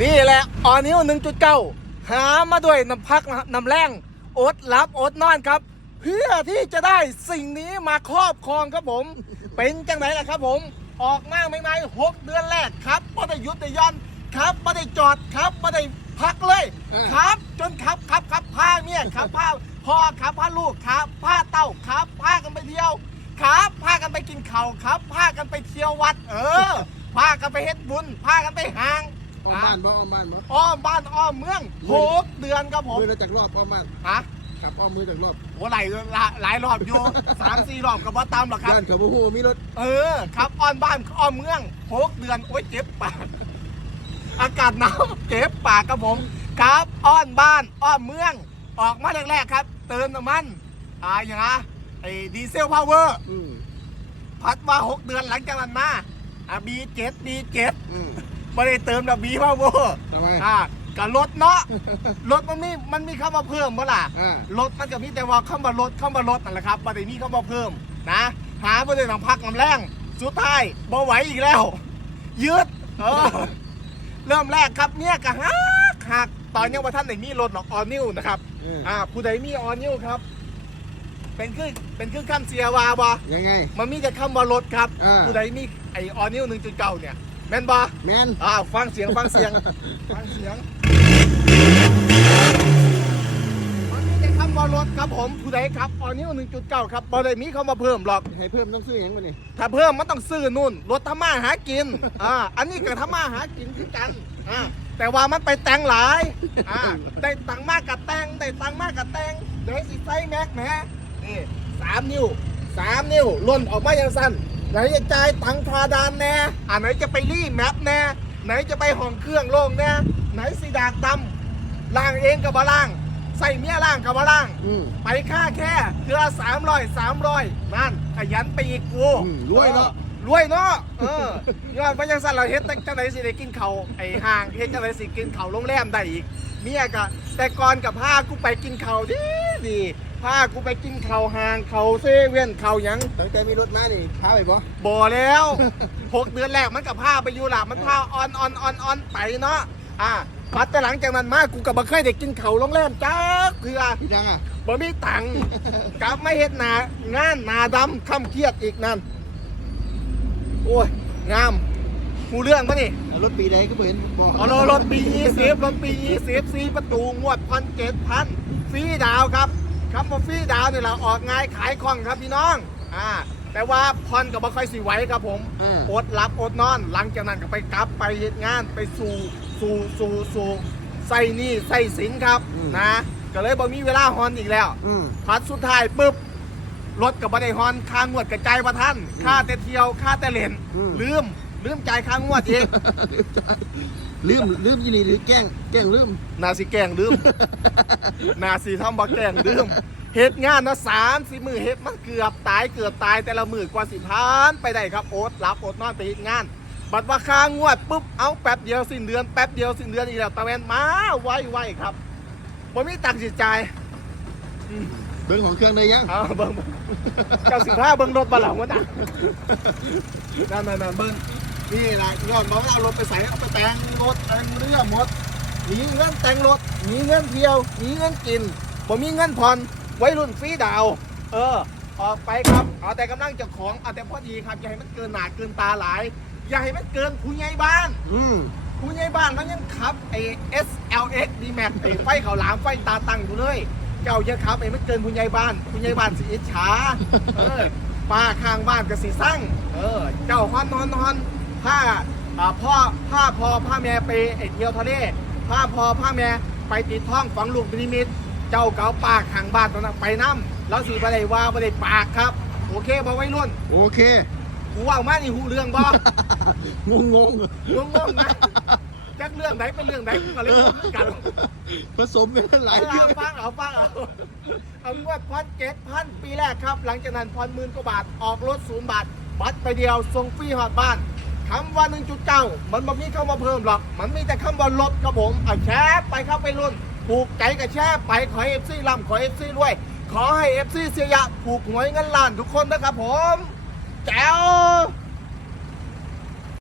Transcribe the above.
นี่แหละออนิว1.9หามาด้วยน้ำพักน้ำแรงอดหลับอดนอนครับ เพื่อที่จะได้สิ่งนี้มาครอบครองครับผม เป็นจังไหนล่ะครับผม ออกมาใหม่หกเดือนแรกครับไม่ได้ยุดได้ย่อนครับไม่ได้จอดครับไม่ได้พักเลยครับ จนขับขับขับพาเมียขับพาพ่อขับพาลูกครับพาเต้าครับพากันไปเที่ยว ครับพากันไปกินข้าวครับพากันไปเที่ยววัด เออพากันไปเฮ็ดบุญพากันไปหาง อ้อมบ้านบ่อ้อมบ้านบ่อ้อมบ้านอ้อมเมืองหกเดือนครับผมมือเราจากรอบอ้อมบ้านฮะขับอ้อมมือจากรอบโอ้หลายหลายรอบอยู่สามสี่รอบกับว่าตามหรอกครับย่านเขาบ่ฮู้มีรถเออครับอ้อนบ้านอ้อมเมืองหกเดือนโอ้ยเจ็บปากอากาศหนาวเจ็บปากครับผม ครับอ้อนบ้านอ้อมเมือง ออกมาแรกๆครับ เติมน้ำมันอ่าอย่างนะไอ้ดีเซลพาวเวอร์อืมพัดมาหกเดือนหลังจากนั้นมาอะบีเจ็ดบีเจ็ดอืม ไม่ได้เติมแบบบีพาวเวอร์ทำไม อ่ากับรถเนาะ รถมันมีมันมีคำว่าเพิ่มเมื่อล่ะอ่ารถมันก็มีแต่ว่าคำว่ารถคำว่ารถนั่นแหละครับไม่ได้มีคำว่าเพิ่มนะ หาไม่ได้ทางพักน้ำแรงสุดท้ายบ่ไหวอีกแล้ว ยืดเออเริ่มแรกครับเนี่ยกะฮักหักตอนนี้ว่าท่านไหนมีรถหรอกออนิวนะครับ เอออ่าผู้ใดมีออนิวครับ เป็นคือเป็นคือคำเสียวาบอยังไง มันมีแต่คำว่ารถครับ อ่า ผู้ใดมีไอออนิวหนึ่งจุดเก้าเนี่ย แม่นบอแมนอ่าฟังเสียงฟังเสียงฟังเสียงมันมีแต่คำว่ารถครับผมผู้ใดครับออนิวหนึ่งจุดเก้าครับบ่ได้มีคำว่าเพิ่มหรอก ให้เพิ่มต้องซื้อหยังบ่นี่ถ้าเพิ่มมันต้องซื้อนู่นรถทำมาหากิน อ่า อันนี้ก็ทำมาหากินคือกัน อ่า แต่ว่ามันไปแต่งหลาย อ่า ได้ตังค์มากกับแต่ง ได้ตังค์มากกับแต่งเดี๋ยวสิไซแม็กแหมนี่สามนิ้วสามนิ้วล่นออกมาอย่างสั้น ไหนจะจ่ายตังค์คาดานแน่อ่าไหนจะไปรีแมปแน่ไหนจะไปห้องเครื่องโล่งแน่ไหนสิดากตำล่างเองกับบ่ล่าง ใส่เมียล่างกับบ่ล่าง อืม ไปค่าแค่เดือนสามร้อยสามร้อยนั่นขยันไปอีกกูอืมรวยเนาะออรวยเนาะเออย้อนไปยังสั่นเราเฮ็ดจังไดสิได้กินเขาวไอ้ห่างเฮ็ดจังไดสิกินเขาวโรงแรมได้อีกเมียก็แต่ก่อนกับพากูไปกินเขาวดีดี พากูไปกินเขาวห่างเขาวเซเว่นเขาวหยังตั้งแต่มีรถมานี่พาไปบ่บ่แล้ว หกเดือนแรกมันกับพาไปอยู่ล่ะมันพาออนออนออนออนไปเนาะอะพัดแต่หลังจากนั้นมากูก็บ่เคยได้กินเขาวโรงแรมจ้าเพื่อพี่ดังอะบ่มีตังค์กลับไม่เฮ็ดหนางานหนาดำค่ำเครียดอีกนั่นโอ้ยงามหูเรื่องปะนี่แล้วรถปีใดก็บ่เห็นบอกเอารถรถปียี่สิบรถปียี่สิบสี่ประตูงวดพันเจ็ดพันฟรีดาวครับ คำว่าฟรีดาวเนี่ยเราออกง่ายขายคล่องครับพี่น้องอ่าแต่ว่าพรกับบ่ค่อยสิไหวครับผมอ่าอดหลับอดนอน หลังจากนั้นก็ไปกลับไปเฮ็ดงานไปสู่สู่สู่สู่ใส่หนี่ใส่สินครับนะก็เลยบ่มีเวลาฮอนอีกแล้ว อืม พัดสุดท้ายปุ๊บรถกับบันไดฮอนค่างวดกระจายประท่านค่าแต่เที่ยวค่าแต่เล่นอืม ลืม ลืมจ่ายค่างวดเองลืมลืมยี่นี่หรือแกล้งแกล้งลืมนาสิแกล้งลืม นาสิทำบักแกล้งลืมเฮ็ดงานนะสามสี่มือเฮ็ดมันเกือบตายเกือบตายแต่ละมือกว่าสิพานไปได้ครับโอ๊ตรับโอ๊ตนอนไปเฮ็ดงาน บัตรว่าค่างวดปุ๊บเอาแป๊บเดียวสิ้นเดือนแป๊บเดียวสิ้นเดือนอีกแล้วตะเวนมาไวๆครับบ่มีตังค์สิจ่ายเบิ่งของเครื่องได้ยังเอาเบิ่งเบิ่งเก้าสิบห้าเบิ่งรถบาหลังวะนะนั่นนั่นนั่นเบิ่ง นี่แหละย้อนบอกว่าเอารถไปใส่เอาไปแต่งรถแต่งเรือหมดมีเงินแต่งรถมีเงินเที่ยวมีเงินกินผมมีเงินผ่อนไว้รุ่นฟรีดาว เออ ออกไปครับเอาแต่กำลังเจะของเอาแต่พอดีครับอย่าให้มันเกินหนาเกินตาหลาย อย่าให้มันเกินผู้ใหญ่บ้านอืมผู้ใหญ่บ้านมันยังขับไอ้ SLX D Max ไอ้ไฟเขาวหลามไฟตาตั้งอยู่เลย เจ้ายังขับไอ้ไม่เกินผู้ใหญ่บ้านผู้ใหญ่บ้านสิอิจฉาเออป้าข้างบ้านก็สิสั่งเออ เจ้าฮอนนอนนอน ผ้าอ่าพ่อผ้าพอผ้าแม่ไปไอ้เที่ยวทะเลผ้าพอผ้าแม่ไปติดท้องฝังลูกนิมิต เจ้าเก่าปากข้างบ้านตรงนั้นไปน้ำแล้วสีบได้ว่าบได้ปากครับ โอเคบ่ไว้รุ่นโอเคกูว่ามานี่หูเรื่องบ่งงงงงๆนะจักเรื่องไหนเป็นเรื่องไหนกูก็เลยงงเหมือนกันผสมกันหลายเอาฟังเอาฟังเอาเอางวดพันเจ็ดพันปีแรกครับ หลังจากนั้นพันหมื่นกว่าบาทออกรถศูนย์บาทบัตรไปเดียวส่งฟรีหอดบ้าน คำว่า 1.9 มันบ่มีเข้ามาเพิ่มหรอก มันมีแต่คำว่าลดครับผมเอาแชร์ไปเข้าไปรุ่นผูกใจกับแชร์ไปขอเอฟซีลำขอเอฟซีรวย ขอให้เอฟซีเสียยะผูกหวยเงินล้านทุกคนนะครับผม แจ๋ว